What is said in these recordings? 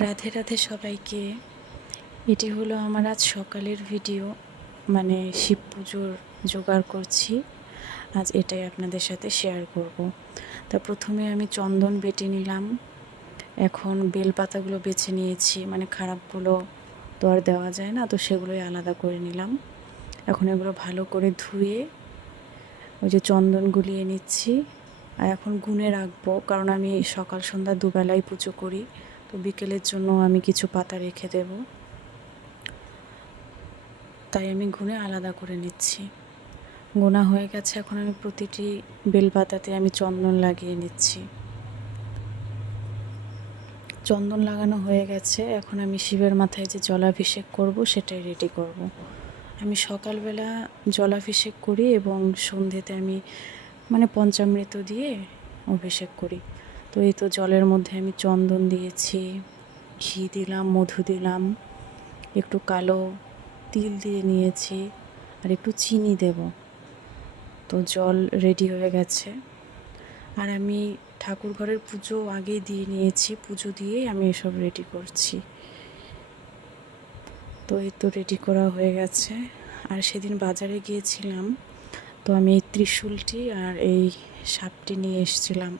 রাধে রাধে সবাইকে। এটি হলো আমার আজ সকালের ভিডিও, মানে শিব পুজোর জোগাড় করছি। আজ এটাই আপনাদের সাথে শেয়ার করব। তা প্রথমে আমি চন্দন বেটে নিলাম। এখন বেলপাতাগুলো বেছে নিয়েছি, মানে খারাপগুলো তো আর দেওয়া যায় না, তো সেগুলোই আলাদা করে নিলাম। এখন এগুলো ভালো করে ধুয়ে ওই যে চন্দন গুলিয়ে নিচ্ছি। আর এখন গুনে রাখবো, কারণ আমি সকাল সন্ধ্যা দুবেলাই পুজো করি, তো বিকেলের জন্য আমি কিছু পাতা রেখে দেব, তাই আমি গুনে আলাদা করে নিচ্ছি। গোনা হয়ে গেছে, এখন আমি প্রতিটি বেলপাতাতে আমি চন্দন লাগিয়ে নিচ্ছি। চন্দন লাগানো হয়ে গেছে, এখন আমি শিবের মাথায় যে জলাভিষেক করব সেটাই রেডি করব। আমি সকালবেলা জলাভিষেক করি এবং সন্ধ্যেতে আমি মানে পঞ্চামৃত দিয়ে অভিষেক করি। তো এই তো জলের মধ্যে আমি চন্দন দিয়েছি, ঘি দিলাম, মধু দিলাম, একটু কালো তিল দিয়ে নিয়েছি, আর একটু চিনি দেব। তো জল রেডি হয়ে গেছে, আর আমি ঠাকুর ঘরের পুজো আগেই দিয়ে নিয়েছি, পুজো দিয়েই আমি এসব রেডি করছি। তো এই তো রেডি করা হয়ে গেছে। আর সেদিন বাজারে গিয়েছিলাম, তো আমি এই ত্রিশূলটি আর এই সাপটি নিয়ে এসেছিলাম,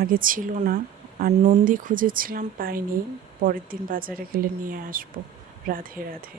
আগে ছিল না। আর নন্দী খুঁজেছিলাম, পাইনি, পরের দিন বাজারে গেলে নিয়ে আসবো। রাধে রাধে।